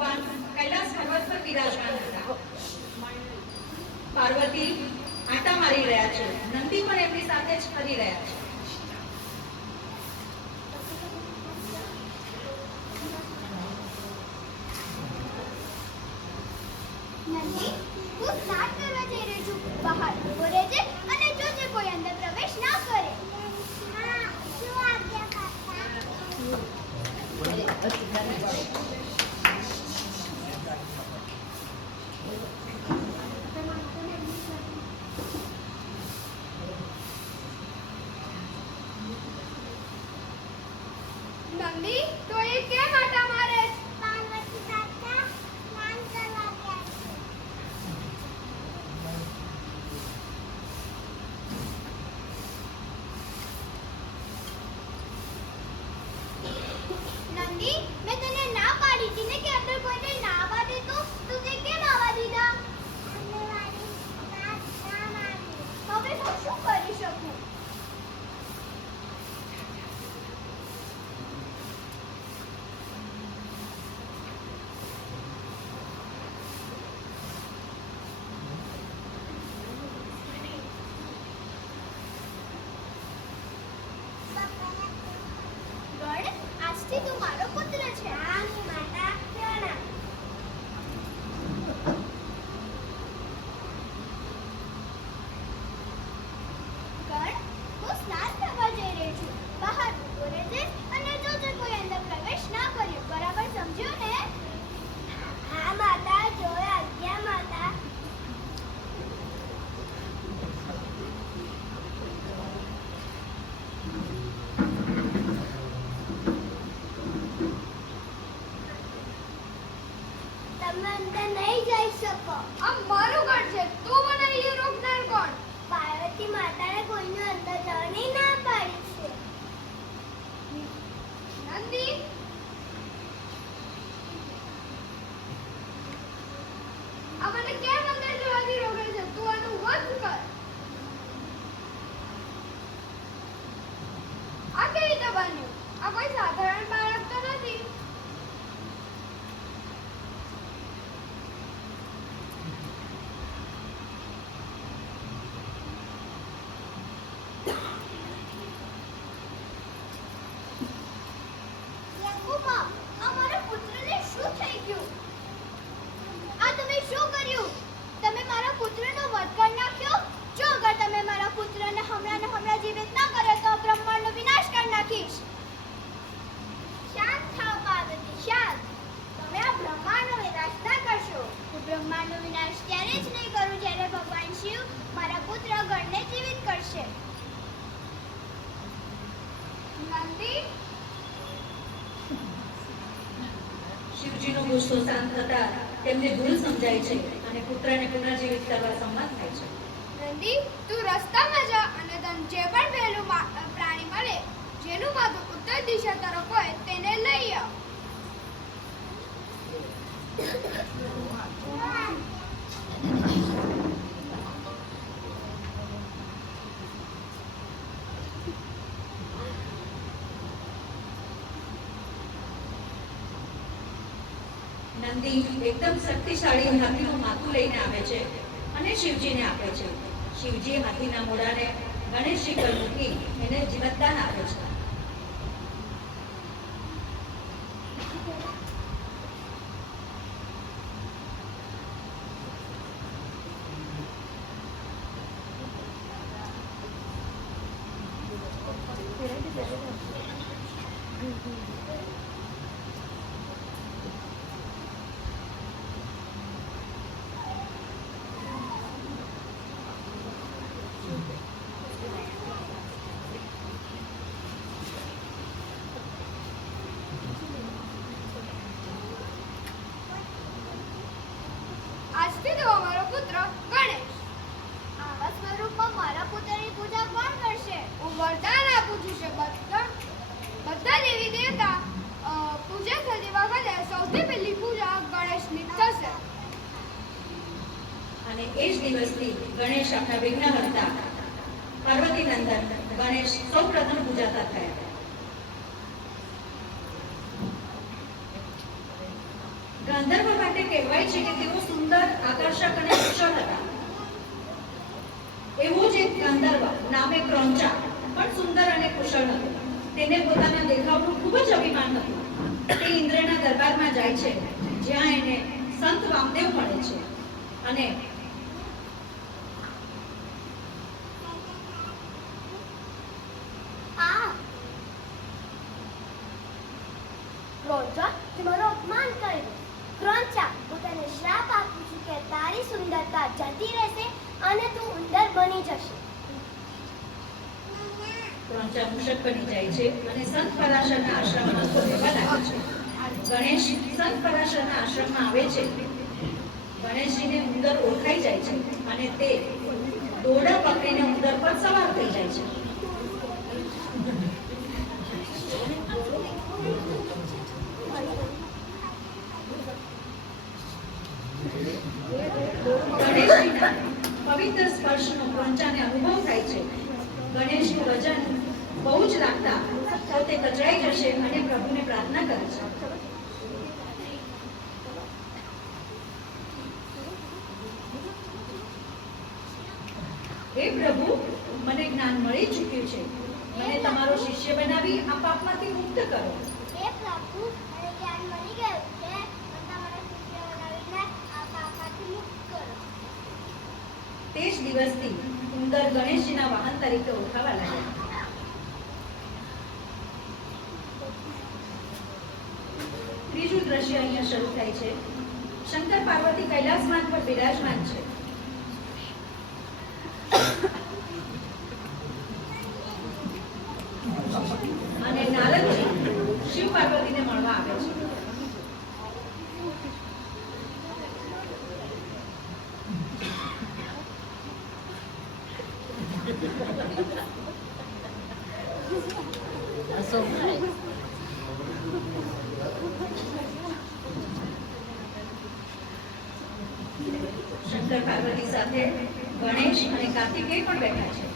ભગવાન કૈલાસ પર્વત પર વિરાજમાન હતા. પાર્વતી આટા મારી રહ્યા છે, નંદી પણ એમની સાથે જ ફરી રહ્યા છે. નંદી, હું સ્નાન કરવા જઈ રહી છું. બહાર ઉભો રહેજે અને જોજે કોઈ અંદર પ્રવેશ ના કરે. હા, શું આજ્ઞા કરતા? નંદી, તો એ કેમ આટા મારે? પાર્વતી કાકા સ્નાન કરવા ગયા છે. નંદી, મેં તને ના પાડી હતી ને કે અંદર કોઈને ના આવવા દે, તો તું તે કેમ આવવા દીધા? હવે હું શું કરી શકું? ગણ, આજથી તું મારો પુત્ર છે. માતા ક્યાં? ગણ, હું સ્નાન કરવા જઈ રહી છું. બહાર ઉભો રહેજે અને જોજે કોઈ અંદર પ્રવેશ ના કર્યો. બરાબર સમજ્યો ને? હા માતા, જોયા આજ્ઞા માતા. તમે અંદર નહીં જઈ શકો. આ મારું ઘર છે, તું મને અહીં રોકનાર કોણ? પાર્વતી માતાને કોઈને અંદર જવાની ના પાડી છે. નંદી, આ મને કેમ અંદર જવાથી રોકે છે? તું આનું વધ કર. આ કેવી રીતે બન્યું? આ કોઈ સાધારણ બાળક તો નથી. યકુબા, અમારા પુત્રને શું થઈ ગયું? આ તમે શું કર્યું? તમે મારા પુત્રનો વધ કરી નાખ્યો. જો અગર તમે મારા પુત્રને હમણાં જીવિત ના કરો તો બ્રહ્માંડનો વિનાશ કરી નાખીશ. શાંત થાઓ પાર્વતી, શાંત. તમે આ બ્રહ્માંડનો વિનાશ ના કરશો. હું બ્રહ્માંડનો વિનાશ ત્યારે જ નહીં કરું જ્યારે ભગવાન શિવ મારા પુત્ર ગણને જીવિત કરશે. નંદી, શિવજીનો ગુસ્સો શાંત થતા તેમને ભૂલ સમજાય છે અને પુત્રને પુનર્જીવિત કરવા સંમત થાય છે. નંદી, તું રસ્તામાં જા અને તને જે પણ પહેલું પ્રાણી મળે જેનું માથું ઉત્તર દિશા તરફ હોય તેને લઈ આવ. નંદી એકદમ શક્તિશાળી હાથીનું માથું લઈને આવે છે અને શિવજીને આપે છે. શિવજી હાથીના મોઢાને ગણેશજી પર મૂકી એને જીવતદાન આપે છે. આજથી તો અમારો પુત્ર ગણેશ. આવા સ્વરૂપમાં મારા પુત્રની પૂજા કોણ કરશે? હું વરદાન આપું છું કે બધા દેવી દેવતા પૂજા થતી વખતે સૌથી પહેલી પૂજા ગણેશની થશે. અને એ જ દિવસથી ગણેશ આપણા વિઘ્નહર્તા પાર્વતી નંદન ગણેશ સૌપ્રથમ પૂજાતા થયા. ગાંધર્વ માટે કહેવાય છે કે તેઓ સુંદર, આકર્ષક અને કુશળ હતા. એવો જ એક ગાંધર્વ નામે ક્રોંચા પણ સુંદર અને કુશળ હતો. તેને પોતાના દેખાવનું ખૂબ જ અભિમાન હતું. તે ઇન્દ્રના દરબારમાં જાય છે, જ્યાં એને સંત વામદેવ મળે છે અને ક્રોંચા, તે મારો અપમાન કર્યું. ક્રોંચા, હું તને શ્રાપ આપું છું કે તારી સુંદરતા જતી રહેશે અને તું ઉંદર બની જશે. ક્રોંચા મૂષક બની જાય છે અને સંત પરાશરના આશ્રમમાં રહેવા લાગે છે. ગણેશ સંત પરાશરના આશ્રમમાં આવે છે. ગણેશજીને ઉંદર ઓળખાઈ જાય છે અને તે દોરડા પકડીને ઉંદર પર સવાર થઈ જાય છે. ગણેશજીના પવિત્ર સ્પર્શનો ક્રોંચાને અનુભવ થાય છે. ગણેશનું વજન બહુ જ લાગતા પોતે કચડાઈ જશે અને પ્રભુને પ્રાર્થના કરે છે. હે પ્રભુ, મને જ્ઞાન મળી ચૂક્યું છે. મને તમારો શિષ્ય બનાવી આ પાપમાંથી મુક્ત કરો. હે પ્રભુ, મને જ્ઞાન મળી ગયું છે. મને તમારા શિષ્ય બનાવીને આ પાપમાંથી મુક્ત કરો. તે જ દિવસથી ઉંદર ગણેશજીના વાહન તરીકે ઓળખાવા લાગ્યા. ત્રીજું દ્રશ્ય અહીંયા શરૂ થાય છે. શંકર પાર્વતી કૈલાસમાર્ગ પર બિરાજમાન છે. અને નારદજી શિવ પાર્વતીને મળવા આવે છે. શંકર પાર્વતી સાથે ગણેશ અને કાર્તિકેય પણ બેઠા છે.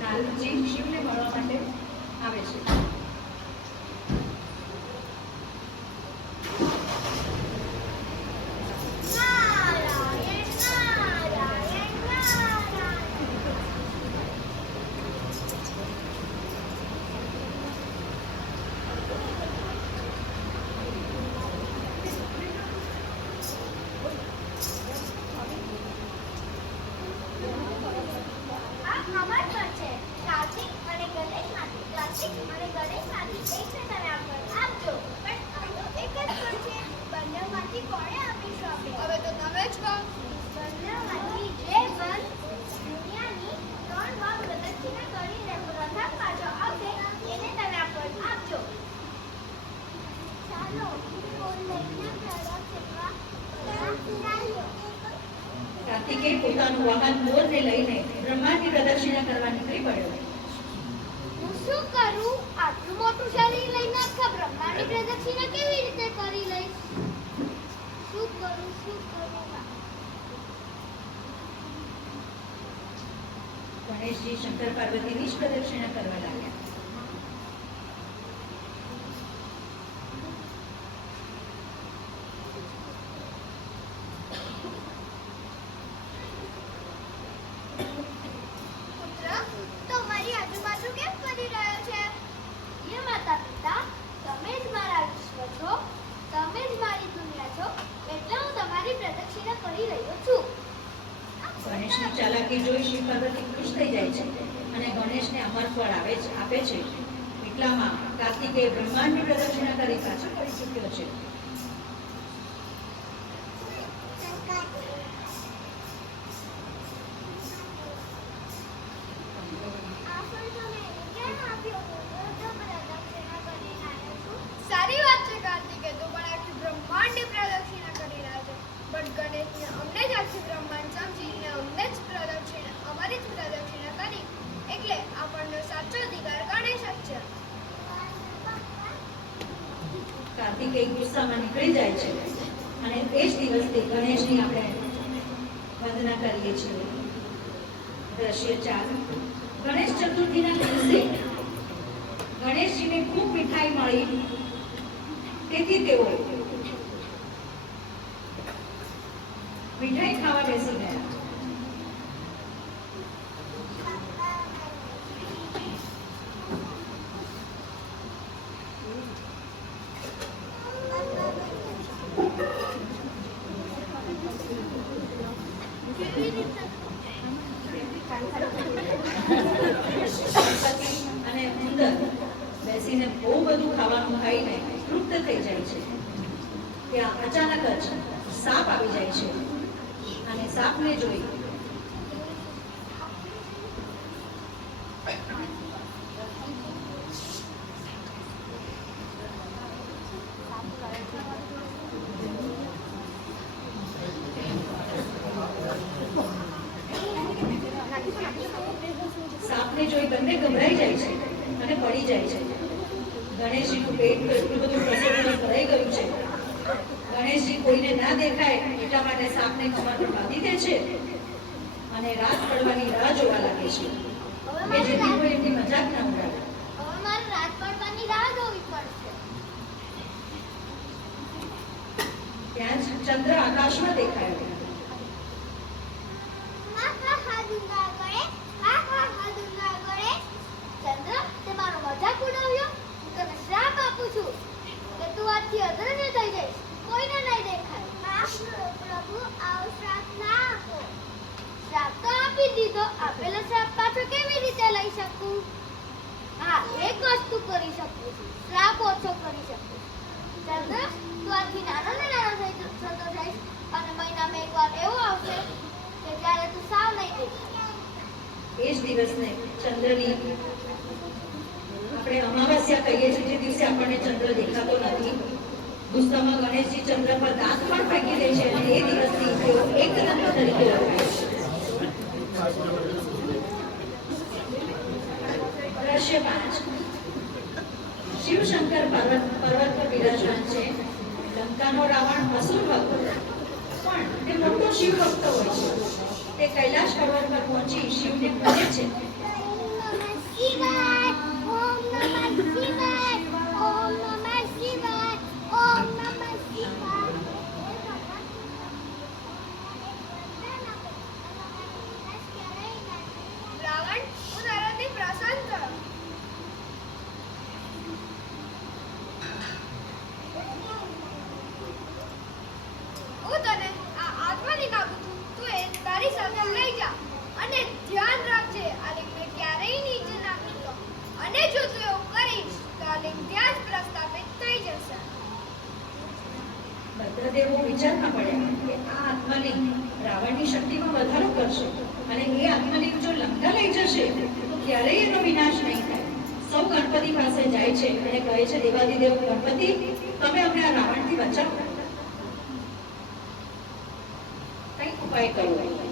નારદજી શિવને મળવા માટે આવે છે. કાર્તિકેય પોતાનું વાહન મોરને લઈને બ્રહ્માંડની પ્રદક્ષિણા કરવા નીકળી પડ્યો. હું શું કરું? આટલું મોટું શરીર લઈને આખા બ્રહ્માંડની પ્રદક્ષિણા કેવી રીતે કરી લઈશ? શું કરું? ગણેશજી શંકર પાર્વતીની જ પ્રદક્ષિણા કરવા લાગ્યા. એટલામાં કાર્તિકેય બ્રહ્માંડની પ્રદક્ષિણા કરી પાછો ફરી ચૂક્યો છે. સારી વાત છે કાર્તિકે, તું પણ આખી બ્રહ્માંડની પ્રદક્ષિણા કરી રહ્યા છે. બટ ગણેશને અમને જ આખી બ્રહ્માંડ સમજીને અમને જ પ્રદક્ષિણા, અમારી જ પ્રદક્ષિણા કરી, એટલે આપણનો સાચો અધિકાર ગણેશ જ છે. કાર્તિકેય ગુસ્સામાં નીકળી જાય છે અને એ જ દિવસથી ગણેશની આપણે વંદના કરીએ છીએ. દ્રશ્ય 4. ગણેશ ચતુર્થીના દિવસે ગણેશજીને ખૂબ મીઠાઈ મળી, તેથી તેઓ મીઠાઈ ખાવા બેસી ગયા. ગણપતિ અને ઉંદર બેસીને બહુ બધું ખાવાનું ખાઈને તૃપ્ત થઈ જાય છે. ત્યાં અચાનક જ સાપ આવી જાય છે અને સાપને જોઈ બંને ગભરાઈ જાય છે અને પડી જાય છે. ગણેશજીનું પેટ એટલું બધું પ્રસન્ન ભરાઈ ગયું છે. ગણેશજી કોઈને ના દેખાય એટલા માટે સાપને કમર પર બાંધી દે છે અને રાત પડવાની રાહ જોવા લાગે છે કે જેથી કોઈ એમની મજાક ના ઉડાવે. હવે મારે રાત પડવાની રાહ જોવી પડશે. ત્યાં જ ચંદ્ર આકાશમાં દેખાયો. ચંદ્ર, તે મારો મજાક ઉડાવ્યો? હું તને શ્રાપ આપું છું કે તું આજથી અદ્રશ્ય થઈ જઈશ, કોઈને નહીં દેખાય. પ્રભુ, આવો શ્રાપ ના આપો. શ્રાપ તો આપી દીધો, આપેલો શ્રાપ પાછો કેવી રીતે લઈ શકું? હા, એક વસ્તુ કરી શકું છું, શ્રાપ ઓછો કરી શકું. ચંદ્ર, તું આજથી નાનો ને નાનો થતો જઈશ અને મહિનામાં એકવાર એવું આવશે કે જ્યારે તું સાવ નહીં દેખાય. એ જ દિવસને ચંદ્રની આપણે અમાવસ્યા કહીએ છીએ, જે દિવસે આપણને ચંદ્ર દેખાતો નથી. ગુસ્સામાં ગણેશજી ચંદ્ર પર દાંત પણ ફેંકી દે છે અને એ દિવસથી તેઓ એક નંબર તરીકે ઓળખાય છે. દ્રશ્ય 5. શિવશંકર પર્વત પર વિરાજમાન છે. લંકાનો રાવણ અસુર હતો, પણ તે મોટો શિવ ભક્ત હોય છે. તે કૈલાશ પર્વત પર પહોંચી શિવને પૂજે છે. ભદ્રદેવો વિચારમાં પડ્યા કે આ આત્માલિંગ રાવણની શક્તિમાં વધારો કરશે અને એ આત્માલિંગ જો લંકા લઈ જશે તો ક્યારેય એનો વિનાશ નહીં થાય. સૌ ગણપતિ પાસે જાય છે અને કહે છે, દેવાધિદેવ ગણપતિ, તમે અમને આ રાવણથી બચાવો, કંઈક ઉપાય કરો.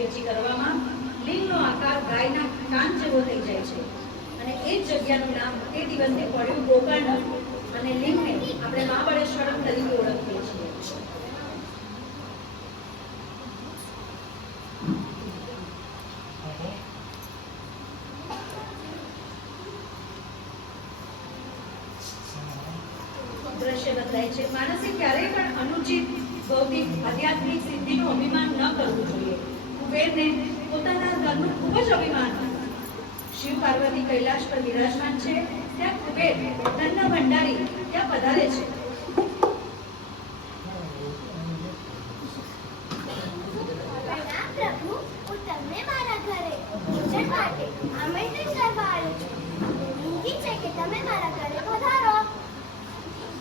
ખેંચી કરવામાં લિંગનો આકાર ગાયના કાન જેવો થઈ જાય છે અને એ જ જગ્યાનું નામ તે દિવસે પડ્યું ગોકર્ણ અને લિંગને આપણે મહાબળેશ્વરમ તરીકે ઓળખીએ છીએ. દ્રશ્ય બદલાય છે. માણસે ક્યારેય પણ અનુચિત ભૌતિક આધ્યાત્મિક સિદ્ધિનું અભિમાન ન કરવું જોઈએ. કુબેરને પોતાના ધનનું ખૂબ જ અભિમાન હતું. શિવ પાર્વતી કૈલાશ પર વિરાજમાન છે ત્યાં કુબેર ધનના ભંડારી ત્યાં પધારે છે. પ્રણામ પ્રભુ, હું તમને મારા ઘરે ભોજન માટે આમંત્રિત કરવા આવ્યો છું. વિનંતી છે કે તમે મારા ઘરે પધારો.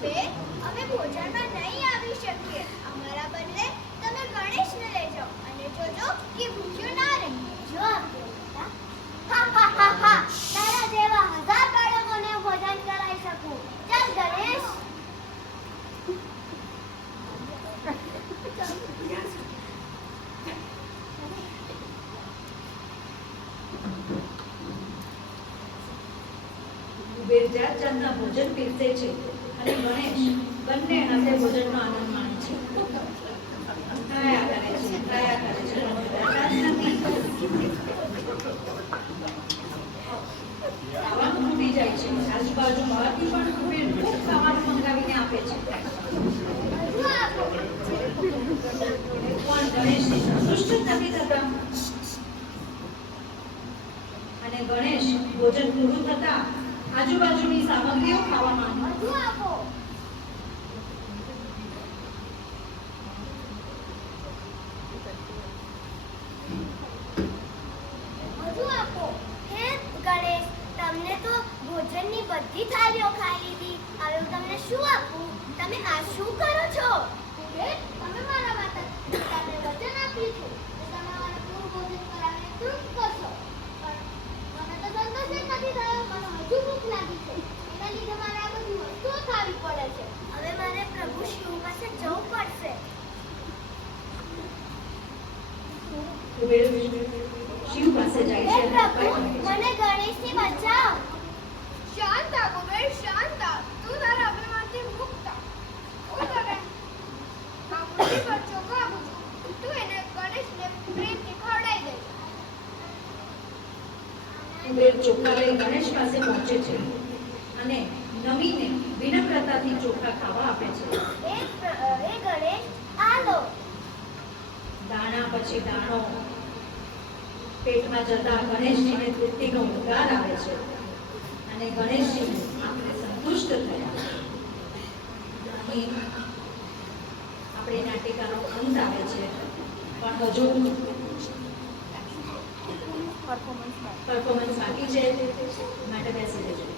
બેન, અમે ભોજનમાં નહીં આવી શકીએ. અમારા બદલે તમે ગણેશને લઈ જાઓ અને જોજો કે ભૂખ્યો ના રહે. જો આપજો બેટા. હા હા હા હા, તારા જેવા 1000 બાળકોને ભોજન કરાવી શકું. ચાલ ગણેશ. કુબેર જાત જાતના ભોજન પીરસે છે અને ગણેશ બંને હાથે ભોજનનો આનંદ માણે છે. ખાયા કરે છે, ખાયા કરે છે. ખાવાનું ખૂટી જાય છે. આજુબાજુ બહારથી પણ કુબેર ખૂબ ખાવાનું મંગાવીને આપે છે. હજુ આપો. પણ ગણેશને સંતુષ્ટ જ નથી થતા અને ગણેશ ભોજન પૂરું થતા આજુબાજુની સામગ્રીઓ ખાવા માંડે. હજુ આપો. હજુ આપો. હે ગણેશ, તમને તો ભોજનની બધી થાળીઓ ખાઈ લીધી. હવે હું તમને શું આપું? તમે આ શું કરો છો? કુબેર, તમે મારા માતા પિતાને વચન આપ્યું છે કે તમે મને પૂરું ભોજન કરાવીને તૃપ્ત કરશો. પણ મને તો સંતોષ જ નથી થયો. મને હજુ ભૂખ લાગી છે. એના લીધે મારે આ બધી વસ્તુઓ ખાવી પડે છે. હવે મારે પ્રભુ શિવ પાસે જવું પડશે. કુબેર શિવ પાસે જાય હે છે. પ્રભુ, મને ગણેશથી બચાવ. શાંત થા કુબેર, શાંત થા. તું તારા અભિમાનથી મુક્ત થા. હું તને આ મુઠ્ઠી પર ચોખા આપું છું. તું એને ગણેશને પ્રેમથી ખવડાવી દે. કુબેર ચોખા લઈ ગણેશ પાસે પહોંચે છે અને નમીને વિનમ્રતાથી ચોખા ખાવા આપે છે. એ ગણેશ, આ લો. દાણા પછી દાણો પેટમાં જતા ગણેશજીને તૃપ્તિનો ઉદ્ગાર આવે છે અને ગણેશજી આપણે સંતુષ્ટ થયા. અહીં આપણી નાટિકાનો અંત આવે છે પણ હજુ પરફોર્મન્સ બાકી છે માટે બેસી રહેજો.